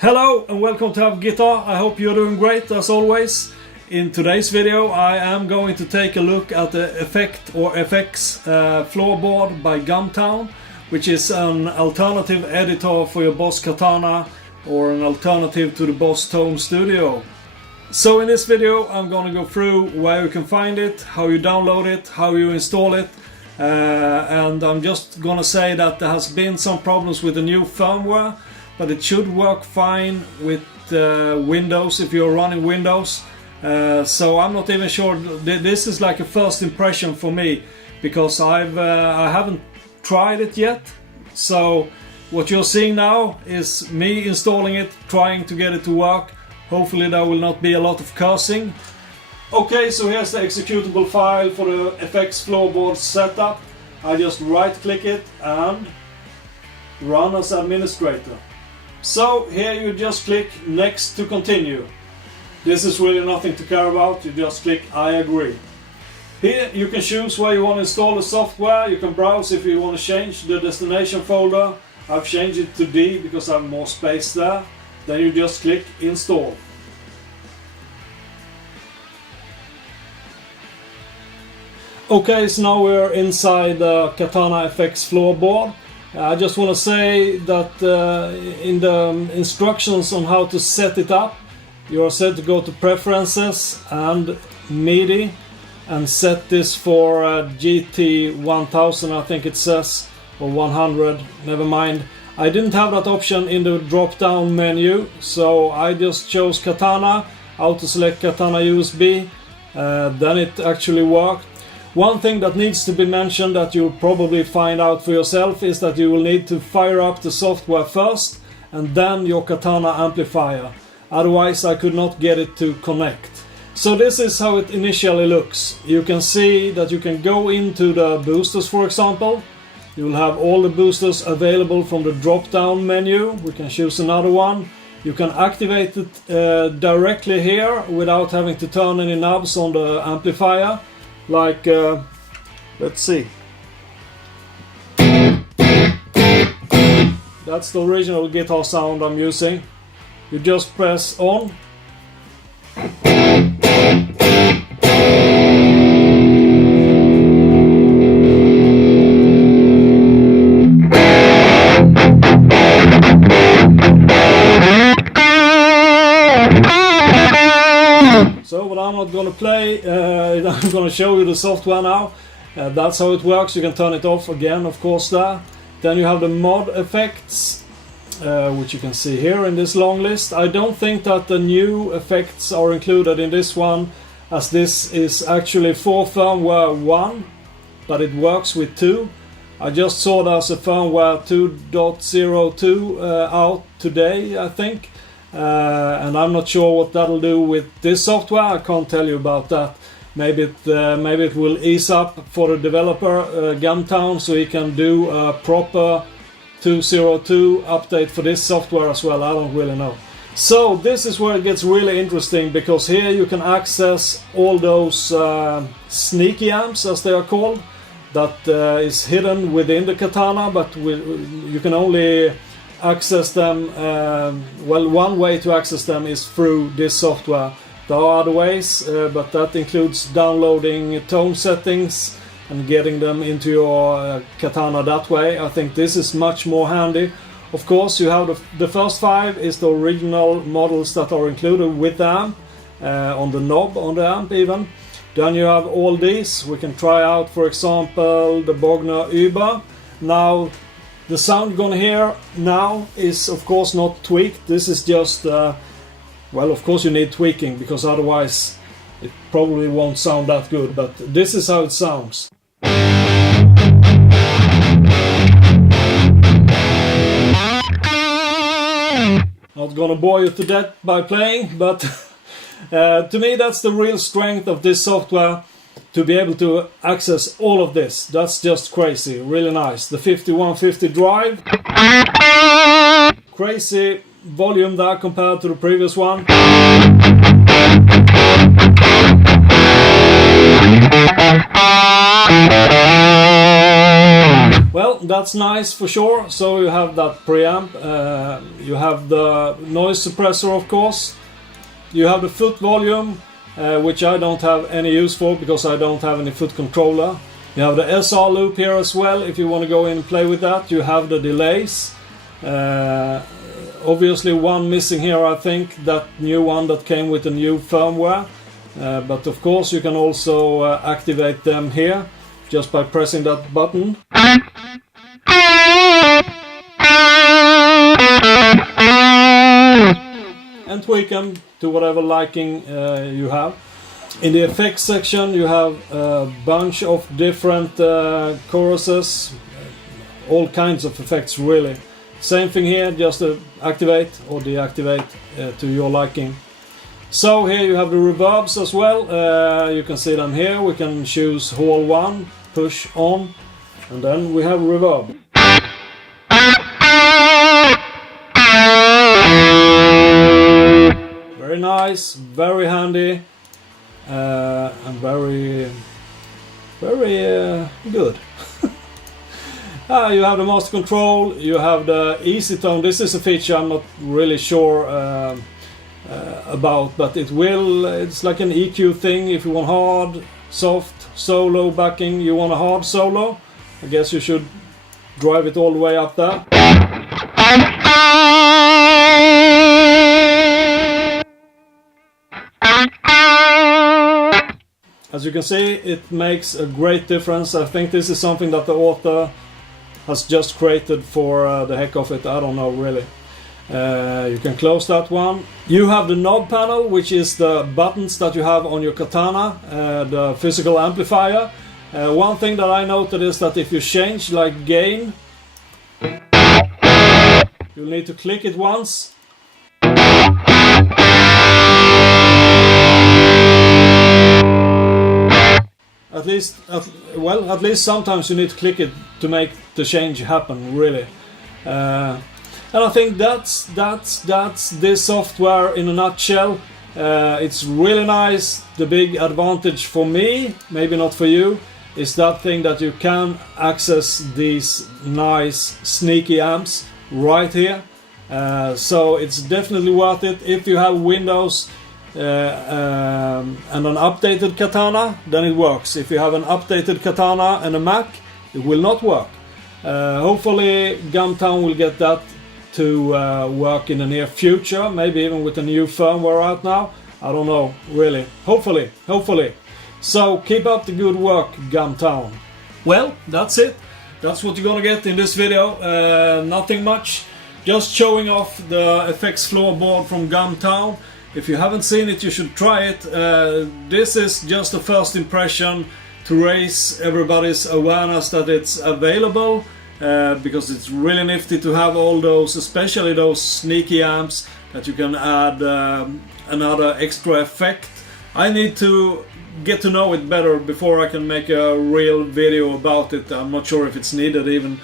Hello and welcome to Vguitar. I hope you're doing great as always. In today's video I am going to take a look at the FxFloorBoard by Gumtown, which is an alternative editor for your Boss Katana or an alternative to the Boss Tone Studio. So in this video I'm going to go through where you can find it, how you download it, how you install it, and I'm just gonna say that there has been some problems with the new firmware, but it should work fine with Windows if you're running Windows. So I'm not even sure. This is like a first impression for me because I haven't tried it yet. So what you're seeing now is me installing it, trying to get it to work. Hopefully there will not be a lot of cursing. Okay, so here's the executable file for the FxFloorBoard setup. I just right click it and run as administrator. So here you just click next to continue. This is really nothing to care about, you just click I agree. Here you can choose where you want to install the software, you can browse if you want to change the destination folder. I've changed it to D because I have more space there. Then you just click install. Okay, so now we're inside the Katana FxFloorBoard. I just want to say that in the instructions on how to set it up, you are set to go to Preferences and MIDI and set this for GT 1000, I think it says, or 100, never mind. I didn't have that option in the drop down menu, so I just chose Katana, auto select Katana USB, then it actually worked. One thing that needs to be mentioned that you'll probably find out for yourself is that you will need to fire up the software first and then your Katana amplifier. Otherwise I could not get it to connect. So this is how it initially looks. You can see that you can go into the boosters, for example. You will have all the boosters available from the drop down menu. We can choose another one. You can activate it directly here without having to turn any knobs on the amplifier. Like, let's see. That's the original guitar sound I'm using. You just press on. So, but I'm not gonna play, I'm gonna show you the software now. That's how it works. You can turn it off again, of course, there. Then you have the mod effects, which you can see here in this long list. I don't think that the new effects are included in this one, as this is actually for firmware 1, but it works with 2. I just saw there's a firmware 2.02 out today, I think. And I'm not sure what that'll do with this software. I can't tell you about that. Maybe it will ease up for the developer Gumtown, so he can do a proper 2.02 update for this software as well. I don't really know. So this is where it gets really interesting, because here you can access all those sneaky amps, as they are called, that is hidden within the Katana, but you can only access them, well, one way to access them is through this software. There are other ways, but that includes downloading tone settings and getting them into your Katana that way. I think this is much more handy. Of course, you have the first 5 is the original models that are included with the amp, on the knob on the amp even. Then you have all these. We can try out, for example, the Bogner Uber. Now, the sound you're gonna hear now is of course not tweaked. This is just, well, of course you need tweaking, because otherwise it probably won't sound that good, but this is how it sounds. Not gonna bore you to death by playing, but to me that's the real strength of this software. To be able to access all of this, that's just crazy, really nice. The 5150 drive, crazy volume there compared to the previous one. Well, that's nice for sure. So you have that preamp, you have the noise suppressor, of course, you have the foot volume, which I don't have any use for because I don't have any foot controller. You have the SR loop here as well if you want to go in and play with that. You have the delays. Obviously one missing here, I think, that new one that came with the new firmware. But of course you can also activate them here just by pressing that button. And tweak them to whatever liking you have. In the effects section you have a bunch of different choruses, all kinds of effects really. Same thing here, just activate or deactivate to your liking. So here you have the reverbs as well, you can see them here. We can choose Hall 1, push on, and then we have reverb. Very nice, very handy, and very good. You have the master control, you have the easy tone. This is a feature I'm not really sure about, but it's like an EQ thing. If you want hard, soft, solo backing, you want a hard solo, I guess you should drive it all the way up there. As you can see, it makes a great difference. I think this is something that the author has just created for the heck of it. I don't know really. You can close that one. You have the knob panel, which is the buttons that you have on your Katana, the physical amplifier. One thing that I noted is that if you change like gain, you'll need to click it once. At least sometimes you need to click it to make the change happen, really. And I think that's this software in a nutshell. It's really nice. The big advantage for me, maybe not for you, is that thing that you can access these nice sneaky amps right here. So it's definitely worth it. If you have Windows and an updated Katana, then it works. If you have an updated Katana and a Mac, it will not work. Hopefully GumTown will get that to work in the near future, maybe even with the new firmware out now. I don't know, really. Hopefully. So keep up the good work, GumTown. Well, that's it. That's what you're gonna get in this video. Nothing much. Just showing off the FxFloorBoard from GumTown. If you haven't seen it, you should try it. This is just a first impression to raise everybody's awareness that it's available, because it's really nifty to have all those, especially those sneaky amps that you can add another extra effect. I need to get to know it better before I can make a real video about it. I'm not sure if it's needed even,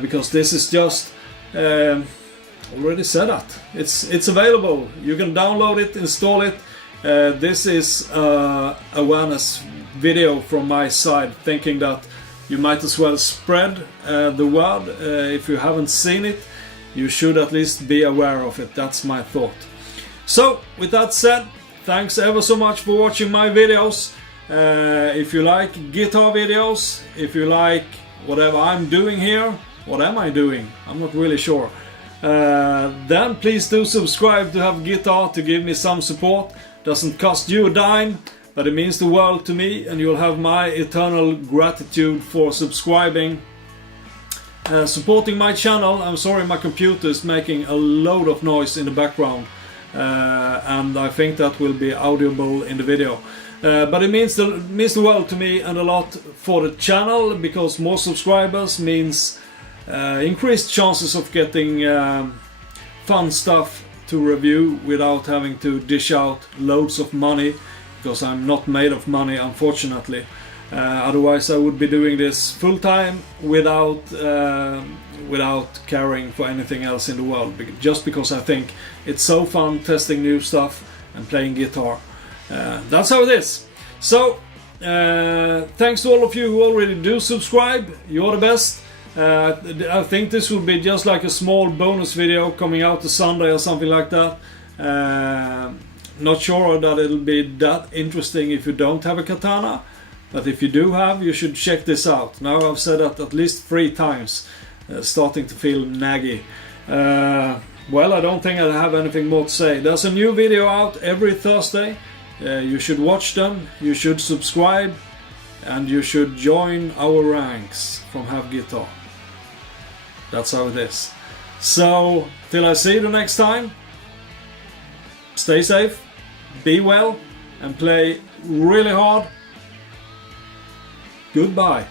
because this is just already said that it's available. You can download it, install it. This is awareness video from my side, thinking that you might as well spread the word. If you haven't seen it, you should at least be aware of it. That's my thought. So with that said, thanks ever so much for watching my videos. If you like guitar videos, if you like whatever I'm doing here, what am I doing? I'm not really sure. Then please do subscribe to Have Guitar to give me some support. Doesn't cost you a dime, but it means the world to me, and you'll have my eternal gratitude for subscribing. Supporting my channel. I'm sorry, my computer is making a load of noise in the background, and I think that will be audible in the video. But it means the world to me and a lot for the channel, because more subscribers means increased chances of getting fun stuff to review without having to dish out loads of money, because I'm not made of money, unfortunately. Otherwise I would be doing this full time without caring for anything else in the world, just because I think it's so fun testing new stuff and playing guitar. That's how it is. So thanks to all of you who already do subscribe. You're the best. I think this will be just like a small bonus video coming out to Sunday or something like that. Not sure that it'll be that interesting if you don't have a katana, but if you do have, you should check this out. Now I've said that at least 3 times, starting to feel naggy. Well, I don't think I have anything more to say. There's a new video out every Thursday. You should watch them, you should subscribe, and you should join our ranks from Vguitar. That's how it is. So, till I see you the next time, stay safe, be well, and play really hard. Goodbye.